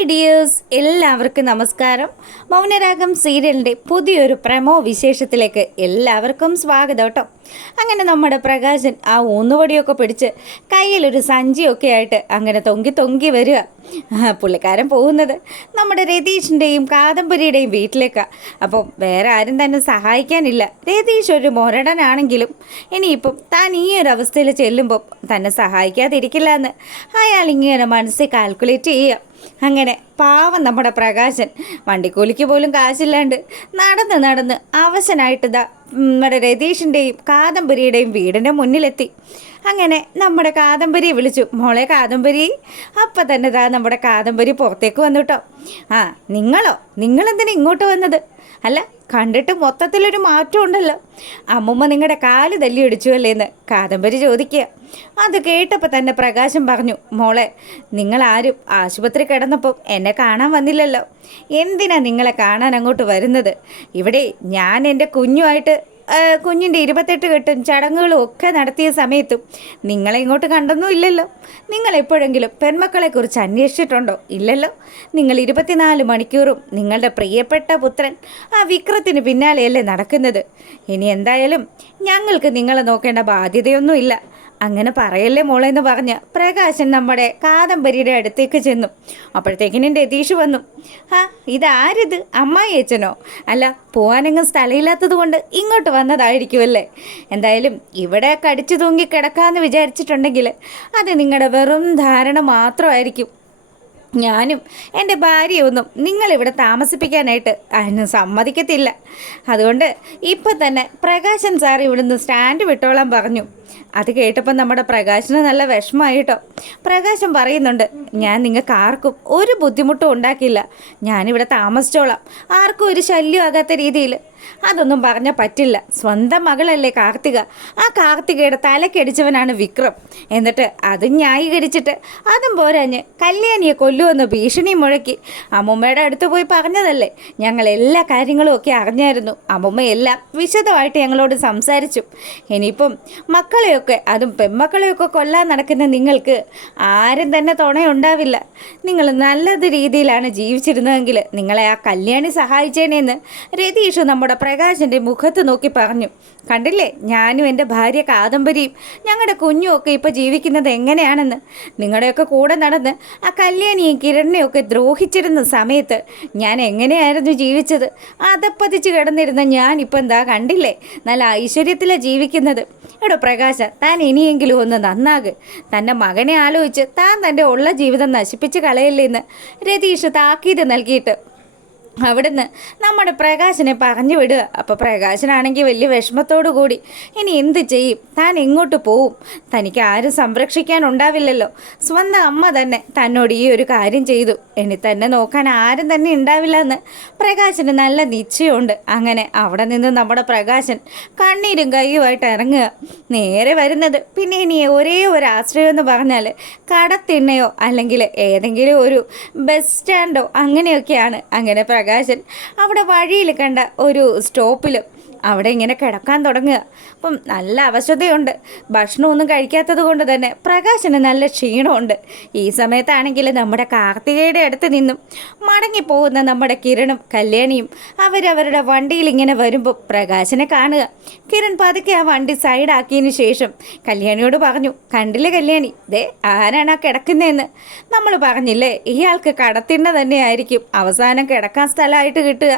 Hi dears, എല്ലാവർക്കും നമസ്കാരം. മൗനരാഗം സീരിയലിൻ്റെ പുതിയൊരു പ്രമോ വിശേഷത്തിലേക്ക് എല്ലാവർക്കും സ്വാഗതം കേട്ടോ. അങ്ങനെ നമ്മുടെ പ്രകാശൻ ആ ഊന്നുവടിയൊക്കെ പിടിച്ച് കയ്യിലൊരു സഞ്ചിയൊക്കെ ആയിട്ട് അങ്ങനെ തൊങ്കി തൊങ്കി വരിക. പുള്ളിക്കാരൻ പോകുന്നത് നമ്മുടെ രതീഷിൻ്റെയും കാദംബരിയുടെയും വീട്ടിലേക്കാണ്. അപ്പം വേറെ ആരും തന്നെ സഹായിക്കാനില്ല. രതീഷ് ഒരു മൊരടനാണെങ്കിലും ഇനിയിപ്പം താൻ ഈ ഒരു അവസ്ഥയിൽ ചെല്ലുമ്പം തന്നെ സഹായിക്കാതിരിക്കില്ല എന്ന് അയാൾ ഇങ്ങനെ മനസ്സിൽ കാൽക്കുലേറ്റ് ചെയ്യുക. അങ്ങനെ പാവം നമ്മുടെ പ്രകാശൻ വണ്ടിക്കൂലിക്ക് പോലും കാശില്ലാണ്ട് നടന്ന് നടന്ന് അവശനായിട്ട് നമ്മുടെ രതീഷിൻ്റെയും കാദംബരിയുടെയും വീടിൻ്റെ മുന്നിലെത്തി. അങ്ങനെ നമ്മുടെ കാദംബരിയെ വിളിച്ചു, മോളെ കാദംബരി. അപ്പം തന്നെ നമ്മുടെ കാദംബരി പുറത്തേക്ക് വന്നു കേട്ടോ. ആ നിങ്ങളെന്തിനാ ഇങ്ങോട്ട് വന്നത്? അല്ല, കണ്ടിട്ട് മൊത്തത്തിലൊരു മാറ്റം ഉണ്ടല്ലോ. അമ്മുമ്മ നിങ്ങളുടെ കാല് തല്ലി അടിച്ചു അല്ലേന്ന് കാദംബരി ചോദിക്കുക. അത് കേട്ടപ്പോൾ തന്നെ പ്രകാശം പറഞ്ഞു, മോളെ നിങ്ങളാരും ആശുപത്രി കിടന്നപ്പം എന്നെ കാണാൻ വന്നില്ലല്ലോ. എന്തിനാ നിങ്ങളെ കാണാൻ അങ്ങോട്ട് വരുന്നത്? ഇവിടെ ഞാൻ എൻ്റെ കുഞ്ഞിൻ്റെ 28 കെട്ടും ചടങ്ങുകളും ഒക്കെ നടത്തിയ സമയത്തും നിങ്ങളെ ഇങ്ങോട്ട് കണ്ടൊന്നും ഇല്ലല്ലോ. നിങ്ങളെപ്പോഴെങ്കിലും പെൺമക്കളെക്കുറിച്ച് അന്വേഷിച്ചിട്ടുണ്ടോ? ഇല്ലല്ലോ. നിങ്ങൾ 24 മണിക്കൂറും നിങ്ങളുടെ പ്രിയപ്പെട്ട പുത്രൻ ആ വിക്രത്തിന് പിന്നാലെയല്ലേ നടക്കുന്നത്. ഇനി എന്തായാലും ഞങ്ങൾക്ക് നിങ്ങളെ നോക്കേണ്ട ബാധ്യതയൊന്നുമില്ല. അങ്ങനെ പറയല്ലേ മോളെ എന്ന് പറഞ്ഞ് പ്രകാശൻ നമ്മുടെ കാദംബരിയുടെ അടുത്തേക്ക് ചെന്നു. അപ്പോഴത്തേക്കിനും രതീഷ് വന്നു. ഇതാരിത്? അമ്മായി അച്ഛനോ? അല്ല, പോകാനെങ്ങും സ്ഥലമില്ലാത്തത് കൊണ്ട് ഇങ്ങോട്ട് വന്നതായിരിക്കുമല്ലേ. എന്തായാലും ഇവിടെ കടിച്ചു തൂങ്ങി കിടക്കാമെന്ന് വിചാരിച്ചിട്ടുണ്ടെങ്കിൽ അത് നിങ്ങളുടെ വെറും ധാരണ മാത്രമായിരിക്കും. ഞാനും എൻ്റെ ഭാര്യയൊന്നും നിങ്ങളിവിടെ താമസിപ്പിക്കാനായിട്ട് അതിന് സമ്മതിക്കത്തില്ല. അതുകൊണ്ട് ഇപ്പം തന്നെ പ്രകാശൻ സാർ ഇവിടുന്ന് സ്റ്റാൻഡ് വിട്ടോളാൻ പറഞ്ഞു. അത് കേട്ടപ്പോൾ നമ്മുടെ പ്രകാശന് നല്ല വിഷമമായിട്ടോ. പ്രകാശൻ പറയുന്നുണ്ട്, ഞാൻ നിങ്ങൾക്ക് ആർക്കും ഒരു ബുദ്ധിമുട്ടും ഉണ്ടാക്കില്ല. ഞാനിവിടെ താമസിച്ചോളാം, ആർക്കും ഒരു ശല്യം ആകാത്ത രീതിയിൽ. അതൊന്നും പറഞ്ഞാൽ പറ്റില്ല. സ്വന്തം മകളല്ലേ കാർത്തിക. ആ കാർത്തികയുടെ തലക്കടിച്ചവനാണ് വിക്രം. എന്നിട്ട് അതും ന്യായീകരിച്ചിട്ട് അതും പോരാഞ്ഞ് കല്യാണിയെ കൊല്ലുമെന്ന് ഭീഷണി മുഴക്കി അമ്മുമ്മയുടെ അടുത്ത് പോയി പറഞ്ഞതല്ലേ. ഞങ്ങൾ എല്ലാ കാര്യങ്ങളും ഒക്കെ അറിഞ്ഞായിരുന്നു. അമ്മുമ്മയെല്ലാം വിശദമായിട്ട് ഞങ്ങളോട് സംസാരിച്ചു. ഇനിയിപ്പം മക്കളെയൊക്കെ, അതും പെൺമക്കളെയൊക്കെ കൊല്ലാൻ നടക്കുന്ന നിങ്ങൾക്ക് ആരും തന്നെ തുണയുണ്ടാവില്ല. നിങ്ങൾ നല്ലത് രീതിയിലാണ് ജീവിച്ചിരുന്നതെങ്കിൽ നിങ്ങളെ ആ കല്യാണി സഹായിച്ചേനെന്ന് രതീഷ് നമ്മുടെ പ്രകാശൻ്റെ മുഖത്ത് നോക്കി പറഞ്ഞു. കണ്ടില്ലേ, ഞാനും എൻ്റെ ഭാര്യ കാദംബരിയും ഞങ്ങളുടെ കുഞ്ഞും ഒക്കെ ഇപ്പോൾ ജീവിക്കുന്നത് എങ്ങനെയാണെന്ന്. നിങ്ങളുടെയൊക്കെ കൂടെ നടന്ന് ആ കല്യാണിയും കിരണിനെയൊക്കെ ദ്രോഹിച്ചിരുന്ന സമയത്ത് ഞാൻ എങ്ങനെയായിരുന്നു ജീവിച്ചത്? അതപ്പതിച്ച് കിടന്നിരുന്ന ഞാനിപ്പോൾ എന്താ കണ്ടില്ലേ, നല്ല ഐശ്വര്യത്തിലാണ് ജീവിക്കുന്നത്. എടോ പ്രകാശ, താൻ ഇനിയെങ്കിലും ഒന്ന് നന്നാക്. തൻ്റെ മകനെ ആലോചിച്ച് താൻ തൻ്റെ ഉള്ള ജീവിതം നശിപ്പിച്ച് കളയല്ലേന്ന് രതീഷ് താക്കീത് നൽകിയിട്ട് അവിടുന്ന് നമ്മുടെ പ്രകാശനെ പറഞ്ഞു വിടുക. അപ്പോൾ പ്രകാശനാണെങ്കിൽ വലിയ വിഷമത്തോടു കൂടി ഇനി എന്ത് ചെയ്യും? താൻ എങ്ങോട്ട് പോവും? തനിക്ക് ആരും സംരക്ഷിക്കാനുണ്ടാവില്ലല്ലോ. സ്വന്തം അമ്മ തന്നെ തന്നോട് ഈ ഒരു കാര്യം ചെയ്തു. ഇനി തന്നെ നോക്കാൻ ആരും തന്നെ ഉണ്ടാവില്ല എന്ന് പ്രകാശന് നല്ല നിശ്ചയമുണ്ട്. അങ്ങനെ അവിടെ നിന്ന് നമ്മുടെ പ്രകാശൻ കണ്ണീരും കയ്യുമായിട്ട് ഇറങ്ങുക. നേരെ വരുന്നത് പിന്നെ ഇനി ഒരേ ഒരു ആശ്രയം എന്ന് പറഞ്ഞാൽ കടത്തിണ്ണയോ അല്ലെങ്കിൽ ഏതെങ്കിലും ഒരു ബസ് സ്റ്റാൻഡോ അങ്ങനെയൊക്കെയാണ്. അങ്ങനെ പ്രകാശൻ അവിടെ വഴിയിൽ കണ്ട ഒരു സ്റ്റോപ്പിൽ അവിടെ ഇങ്ങനെ കിടക്കാൻ തുടങ്ങുക. അപ്പം നല്ല അവശതയുണ്ട്. ഭക്ഷണമൊന്നും കഴിക്കാത്തത് കൊണ്ട് തന്നെ പ്രകാശന് നല്ല ക്ഷീണമുണ്ട്. ഈ സമയത്താണെങ്കിൽ നമ്മുടെ കാർത്തികയുടെ അടുത്ത് നിന്നും മടങ്ങിപ്പോകുന്ന നമ്മുടെ കിരണും കല്യാണിയും അവരവരുടെ വണ്ടിയിൽ ഇങ്ങനെ വരുമ്പോൾ പ്രകാശനെ കാണുക. കിരൺ പതുക്കെ ആ വണ്ടി സൈഡാക്കിയതിന് ശേഷം കല്യാണിയോട് പറഞ്ഞു, കണ്ടില്ലേ കല്യാണി, ദേ ആരാണ് ആ കിടക്കുന്നതെന്ന്. നമ്മൾ പറഞ്ഞില്ലേ, ഇയാൾക്ക് കടത്തിണ്ണ തന്നെയായിരിക്കും അവസാനം കിടക്കാൻ സ്ഥലമായിട്ട് കിട്ടുക.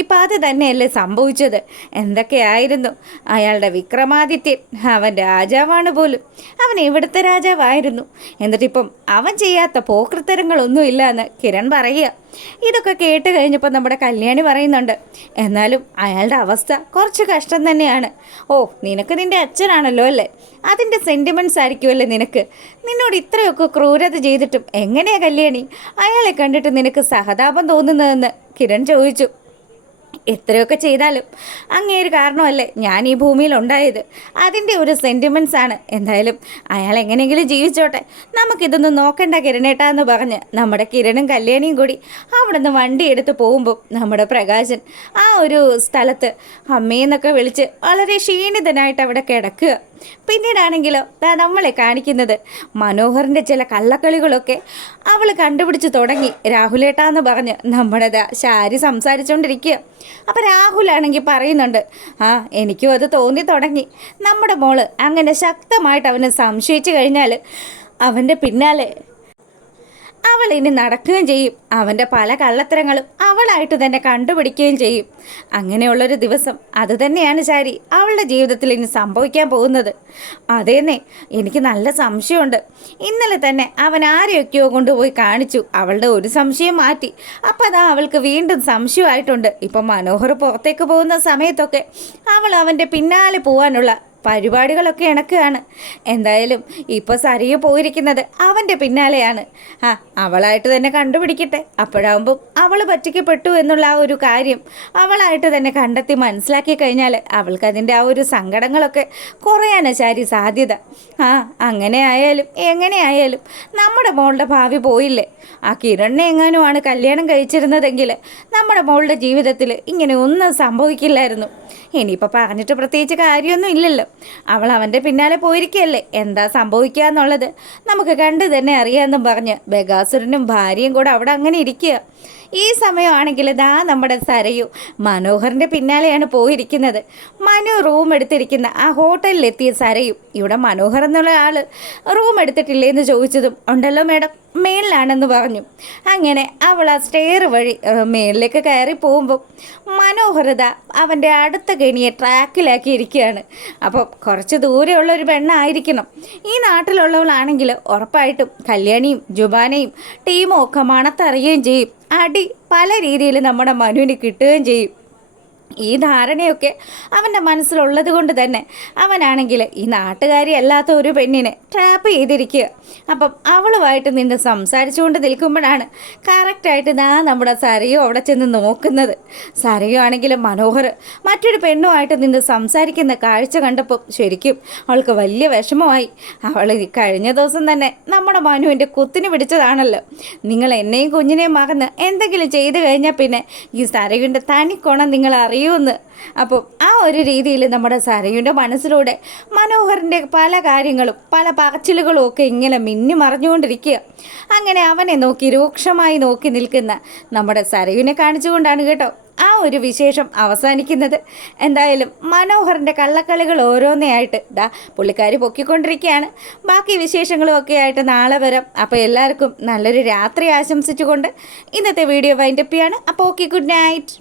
ഇപ്പം അത് തന്നെയല്ലേ സംഭവിച്ചത്. എന്തൊക്കെയായിരുന്നു അയാളുടെ വിക്രമാദിത്യൻ. അവൻ രാജാവാണ് പോലും. അവൻ ഇവിടുത്തെ രാജാവായിരുന്നു. എന്നിട്ടിപ്പം അവൻ ചെയ്യാത്ത പോക്കൃത്തരങ്ങളൊന്നുമില്ല എന്ന് കിരൺ പറയുക. ഇതൊക്കെ കേട്ട് കഴിഞ്ഞപ്പോൾ നമ്മുടെ കല്യാണി പറയുന്നുണ്ട്, എന്നാലും അയാളുടെ അവസ്ഥ കുറച്ച് കഷ്ടം തന്നെയാണ്. ഓ, നിനക്ക് നിൻ്റെ അച്ഛനാണല്ലോ അല്ലേ, അതിൻ്റെ സെൻറ്റിമെൻറ്റ്സ് ആയിരിക്കുമല്ലേ നിനക്ക്. നിന്നോട് ഇത്രയൊക്കെ ക്രൂരത ചെയ്തിട്ടും എങ്ങനെയാ കല്യാണി അയാളെ കണ്ടിട്ട് നിനക്ക് സഹതാപം തോന്നുന്നതെന്ന് കിരൺ ചോദിച്ചു. എത്രയൊക്കെ ചെയ്താലും അങ്ങേര് കാരണമല്ലേ ഞാൻ ഈ ഭൂമിയിൽ ഉണ്ടായത്. അതിൻ്റെ ഒരു സെൻറ്റിമെൻറ്റ്സ് ആണ്. എന്തായാലും അയാൾ എങ്ങനെയെങ്കിലും ജീവിച്ചോട്ടെ, നമുക്കിതൊന്നും നോക്കണ്ട കിരണേട്ടാ എന്ന് പറഞ്ഞ് നമ്മുടെ കിരണും കല്യാണിയും കൂടി അവിടെ നിന്ന് വണ്ടി എടുത്ത് പോകുമ്പോൾ നമ്മുടെ പ്രകാശൻ ആ ഒരു സ്ഥലത്ത് അമ്മയെന്നൊക്കെ വിളിച്ച് വളരെ ക്ഷീണിതനായിട്ട് അവിടെ കിടക്കുക. പിന്നീടാണെങ്കിലോ നമ്മളെ കാണിക്കുന്നത് മനോഹറിൻ്റെ ചില കള്ളക്കളികളൊക്കെ അവൾ കണ്ടുപിടിച്ച് തുടങ്ങി. രാഹുലേട്ടാന്ന് പറഞ്ഞ് നമ്മുടെ ശാരി സംസാരിച്ചുകൊണ്ടിരിക്കുക. അപ്പം രാഹുലാണെങ്കിൽ പറയുന്നുണ്ട്, ആ എനിക്കും അത് തോന്നി തുടങ്ങി. നമ്മുടെ മോള് അങ്ങനെ ശക്തമായിട്ട് അവനെ സംശയിച്ചു കഴിഞ്ഞാൽ അവൻ്റെ പിന്നാലെ അവൾ ഇനി നടക്കുകയും ചെയ്യും. അവൻ്റെ പല കള്ളത്തരങ്ങളും അവളായിട്ട് തന്നെ കണ്ടുപിടിക്കുകയും ചെയ്യും. അങ്ങനെയുള്ളൊരു ദിവസം അത് തന്നെയാണ് ശാരി അവളുടെ ജീവിതത്തിൽ ഇനി സംഭവിക്കാൻ പോകുന്നത്. അതേന്നെ, എനിക്ക് നല്ല സംശയമുണ്ട്. ഇന്നലെ തന്നെ അവൻ ആരെയൊക്കെയോ കൊണ്ടുപോയി കാണിച്ചു. അവളുടെ ഒരു സംശയം മാറ്റി. അപ്പം അതാ അവൾക്ക് വീണ്ടും സംശയമായിട്ടുണ്ട്. ഇപ്പം മനോഹർ പുറത്തേക്ക് പോകുന്ന സമയത്തൊക്കെ അവൾ അവൻ്റെ പിന്നാലെ പോകാനുള്ള പരിപാടികളൊക്കെ ഇണക്കുകയാണ്. എന്തായാലും ഇപ്പോൾ സരിയ പോയിരിക്കുന്നത് അവൻ്റെ പിന്നാലെയാണ്. അവളായിട്ട് തന്നെ കണ്ടുപിടിക്കട്ടെ. അപ്പോഴാകുമ്പം അവൾ പറ്റിക്കപ്പെട്ടു എന്നുള്ള ആ ഒരു കാര്യം അവളായിട്ട് തന്നെ കണ്ടെത്തി മനസ്സിലാക്കി കഴിഞ്ഞാൽ അവൾക്കതിൻ്റെ ആ ഒരു സങ്കടങ്ങളൊക്കെ കുറയാനാണ് ശാരി സാധ്യത. അങ്ങനെ ആയാലും എങ്ങനെ ആയാലും നമ്മുടെ മോളുടെ ഭാവി പോയില്ലേ. ആ കിരണിനെ എങ്ങാനുമാണ് കല്യാണം കഴിച്ചിരുന്നതെങ്കിൽ നമ്മുടെ മോളുടെ ജീവിതത്തിൽ ഇങ്ങനെ ഒന്നും സംഭവിക്കില്ലായിരുന്നു. ഇനിയിപ്പോൾ പറഞ്ഞിട്ട് പ്രത്യേകിച്ച് കാര്യമൊന്നും ഇല്ലല്ലോ. അവൾ അവൻ്റെ പിന്നാലെ പോയിരിക്കുകയല്ലേ. എന്താ സംഭവിക്കുക എന്നുള്ളത് നമുക്ക് കണ്ടു തന്നെ അറിയാമെന്നും പറഞ്ഞ് ബഗാസുരനും ഭാര്യയും കൂടെ അവിടെ അങ്ങനെ ഇരിക്കുക. ഈ സമയമാണെങ്കിൽ നമ്മുടെ സരയു മനോഹറിൻ്റെ പിന്നാലെയാണ് പോയിരിക്കുന്നത്. മനു റൂം എടുത്തിരിക്കുന്ന ആ ഹോട്ടലിലെത്തിയ സരയു ഇവിടെ മനോഹർ എന്നുള്ള ആൾ റൂം എടുത്തിട്ടില്ലേ എന്ന് ചോദിച്ചതും ഉണ്ടല്ലോ മേഡം, മേളിലാണെന്ന് പറഞ്ഞു. അങ്ങനെ അവൾ ആ സ്റ്റെയർ വഴി മേളിലേക്ക് കയറി പോകുമ്പോൾ മനോഹരത അവൻ്റെ അടുത്ത കെണിയെ ട്രാക്കിലാക്കി ഇരിക്കുകയാണ്. അപ്പോൾ കുറച്ച് ദൂരെയുള്ള ഒരു പെണ്ണായിരിക്കണം. ഈ നാട്ടിലുള്ളവളാണെങ്കിൽ ഉറപ്പായിട്ടും കല്യാണിയും ജുബാനയും ടീമും ഒക്കെ മണത്തറിയുകയും ചെയ്യും. അടി പല രീതിയിൽ നമ്മുടെ മനുവിന് കിട്ടുകയും ചെയ്യും. ഈ ധാരണയൊക്കെ അവൻ്റെ മനസ്സിലുള്ളത് കൊണ്ട് തന്നെ അവനാണെങ്കിൽ ഈ നാട്ടുകാരി അല്ലാത്ത ഒരു പെണ്ണിനെ ട്രാപ്പ് ചെയ്തിരിക്കുക. അപ്പം അവളുമായിട്ട് നിന്ന് സംസാരിച്ചുകൊണ്ട് നിൽക്കുമ്പോഴാണ് കറക്റ്റായിട്ട് നമ്മുടെ സരയു അവിടെ ചെന്ന് നോക്കുന്നത്. സരയു ആണെങ്കിലും മനോഹർ മറ്റൊരു പെണ്ണുമായിട്ട് നിന്ന് സംസാരിക്കുന്ന കാഴ്ച കണ്ടപ്പോൾ ശരിക്കും അവൾക്ക് വലിയ വിഷമമായി. അവൾ കഴിഞ്ഞ ദിവസം തന്നെ നമ്മുടെ മനുവിൻ്റെ കുത്തിന് പിടിച്ചതാണല്ലോ. നിങ്ങൾ എന്നെയും കുഞ്ഞിനെയും മറന്ന് എന്തെങ്കിലും ചെയ്തു കഴിഞ്ഞാൽ പിന്നെ ഈ സരയുവിൻ്റെ തനിക്കോണം നിങ്ങൾ അറിയുമെന്ന്. അപ്പോൾ ആ ഒരു രീതിയിൽ നമ്മുടെ സരയുടെ മനസ്സിലൂടെ മനോഹറിൻ്റെ പല കാര്യങ്ങളും പല പറച്ചിലുകളും ഒക്കെ ഇങ്ങനെ മിന്നി മറിഞ്ഞുകൊണ്ടിരിക്കുക. അങ്ങനെ അവനെ നോക്കി രൂക്ഷമായി നോക്കി നിൽക്കുന്ന നമ്മുടെ സരയുവിനെ കാണിച്ചുകൊണ്ടാണ് കേട്ടോ ആ ഒരു വിശേഷം അവസാനിക്കുന്നത്. എന്തായാലും മനോഹറിൻ്റെ കള്ളക്കളികൾ ഓരോന്നേയായിട്ട് പുള്ളിക്കാരി പൊക്കിക്കൊണ്ടിരിക്കുകയാണ്. ബാക്കി വിശേഷങ്ങളും ഒക്കെ ആയിട്ട് നാളെ വരാം. അപ്പോൾ എല്ലാവർക്കും നല്ലൊരു രാത്രി ആശംസിച്ചുകൊണ്ട് ഇന്നത്തെ വീഡിയോ വൈൻഡപ്പ് ചെയ്യാണ്. അപ്പോൾ ഓക്കെ, ഗുഡ് നൈറ്റ്.